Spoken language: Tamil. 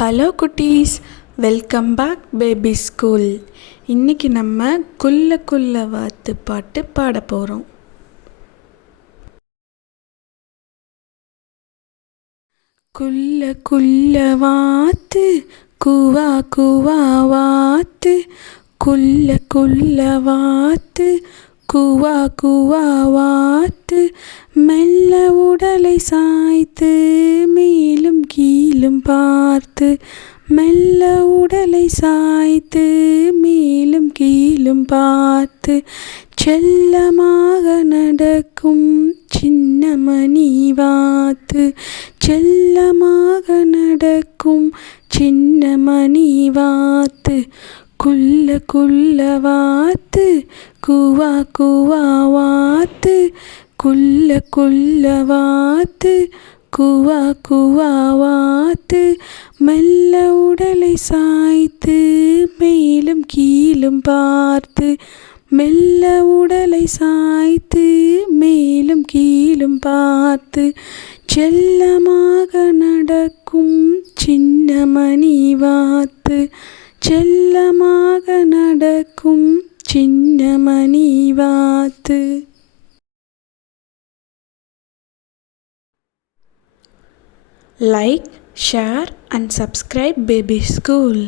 ஹலோ குட்டீஸ். வெல்கம் பேக் பேபி ஸ்கூல் இன்னைக்கு நம்ம குள்ள குள்ள வாத்து பாட்டு பாட போகிறோம் குள்ள குள்ள வாத்து குவா குவா வாத்து. குள்ள குள்ள வாத்து குவா குவா வாத்து. மெல்ல உடலை சாய்த்து மேலும் பார்த்து மெல்ல உடலை சாய்த்து மேலும் கீழும் பார்த்து செல்லமாக நடக்கும் சின்ன மணி வாத்து. செல்லமாக நடக்கும் சின்ன மணி வாத்து. குள்ள குள்ள வாத்து குவா குவா வாத்து. குள்ள குள்ள வாத்து குவா குவா வாத்து. மெல்ல உடலை சாய்த்து மேலும் கீழும் பார்த்து. மெல்ல உடலை சாய்த்து மேலும் கீழும் பார்த்து. செல்லமாக நடக்கும் சின்ன மணி வாத்து. செல்லமாக நடக்கும் சின்ன மணி வாத்து. Like share and subscribe baby school